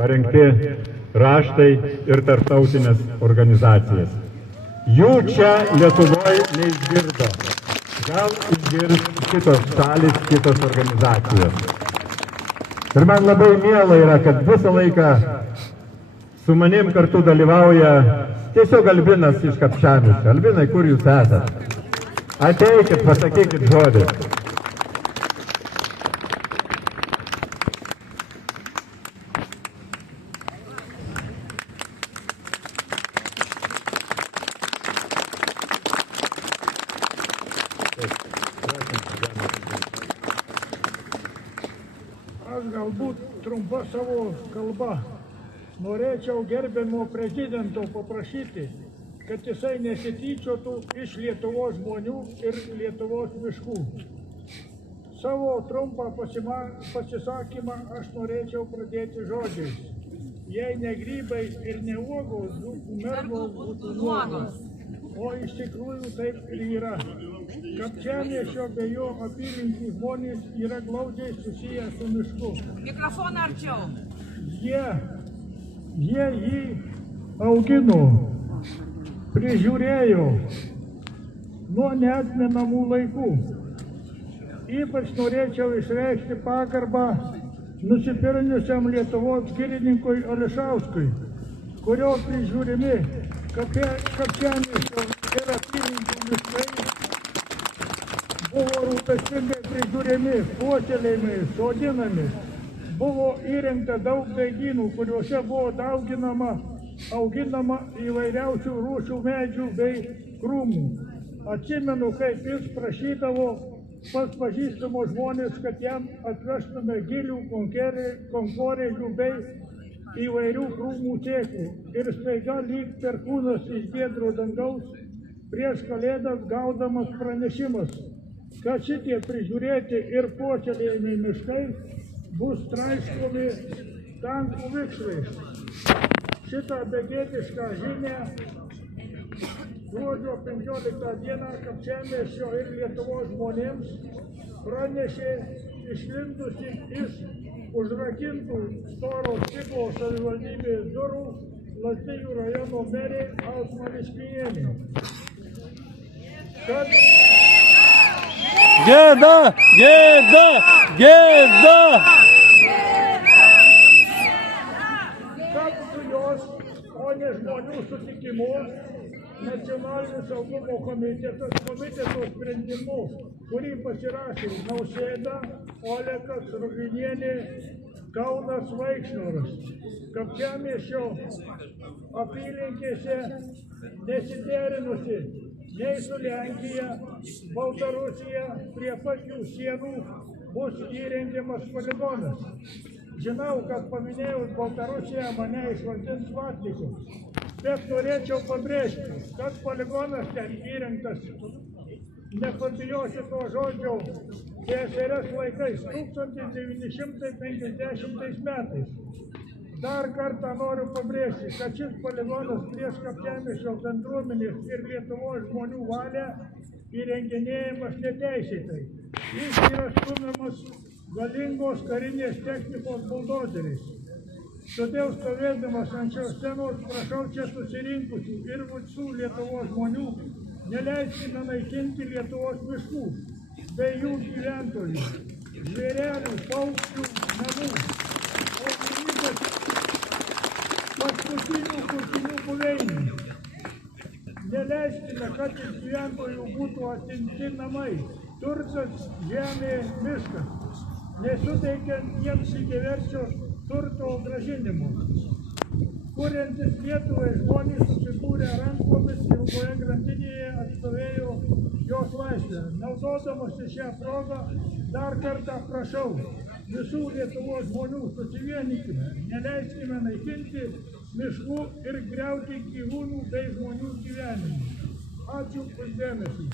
parengti raštai ir tarptautinės organizacijas. Jų čia Lietuvoje neišgirdo. Gal išgirs kitos šalis, kitos organizacijos. Ir man labai miela yra, kad visą laiką su manim kartu dalyvauja tiesiog Albinas iš Kapčiamiesčio. Albinai, kur jūs esate? Ateikit, pasakykit žodį. Aš galbūt trumpa savo kalba norėčiau gerbiamo prezidento paprašyti, kad jisai nesityčiotų iš Lietuvos žmonių ir Lietuvos miškų. Savo trumpą pasisakymą aš norėčiau pradėti žodžiais. Jei ne grybai ir ne uogos, mergos būtų nuogos. O iš tikrųjų taip ir yra. Kapčiamiesčio bei jo apylinkių žmonės yra glaudžiai susiję su mišku. Mikrofoną arčiau. Jie jį augino, prižiūrėjo nuo neatmenamų laikų. Ypač norėčiau išreikšti pagarbą nusipelniusiam Lietuvos girininkui Ališauskui, kurio prižiūrimi Kapčiamiesčio ir apylinkių miškai buvo rūpestingai prižiūrimi, puoselėjami, sodinami. Buvo įrengta daug daigynų, kuriuose buvo auginama įvairiausių rūšių medžių bei krūmų. Atsimenu, kaip jis prašydavo pas pažįstamus žmonės, kad jam atvežtume gilių konkorėžių bei įvairių krūmų sėklų. Ir staiga lyg perkūnas iš giedro dangaus prieš Kalėdas gaudamas pranešimas, kad šitie prižiūrėti ir puoselėjami miškai bus traiškomi tankų vikšrais. Šitą begėdišką žinią gruodžio 15 dieną Kapčiamiesčio ir Lietuvos žmonėms pranešė išlindusi iš užrakintų storo stiklo savivaldybės durų Lazdijų rajono merė Ausma Liškienė. Gėda! Gėda! Gėda! Kad su jos, o ne žmonių sutikimu, Nacionalinio saugumo komiteto sprendimu, kurį pasirašė Nausėda, Olekas, Ruginienė, Kaunas, Vaikšnoras. Kapčiamiesčio apylinkėse nesiderinusi nei su Lenkija, Baltarusija, prie pat jų sienų bus įrengiamas poligonas. Žinau, kad paminėjus Baltarusiją mane išvardins vatniku, bet norėčiau pabrėžti, kad poligonas ten įrengtas, nepabijosiu to žodžio, PSRS laikais 1950 metais. Dar kartą noriu pabrėžti, kad šis poligonas prieš Kapčiamiesčio bendruomenės ir Lietuvos žmonių valią įrenginėjamas neteisėtai. Jis yra stumiamas galingos karinės technikos buldozeriais. Todėl stovėdamas ant šios scenos prašau čia susirinkusių ir visų Lietuvos žmonių neleiskime naikinti Lietuvos miškų bei jų gyventojų, žvėrelių, paukščių, namų, o gyvybės paskutinių kurtinių buveinių. Neleiskime, kad iš gyventojų būtų atimti namai, turtas, žemė, miškas, nesuteikiant jiems lygiaverčio turto grąžinimo. Kuriantis Lietuvai žmonės susikūrė rankomis ilgoje grandinėje atstovėjo jos laisvę. Naudodamasi šią progą dar kartą prašau visų Lietuvos žmonių susivienykime, neleiskime naikinti miškų ir griauti gyvūnų bei žmonių gyvenimų. Ačiū už dėmesį.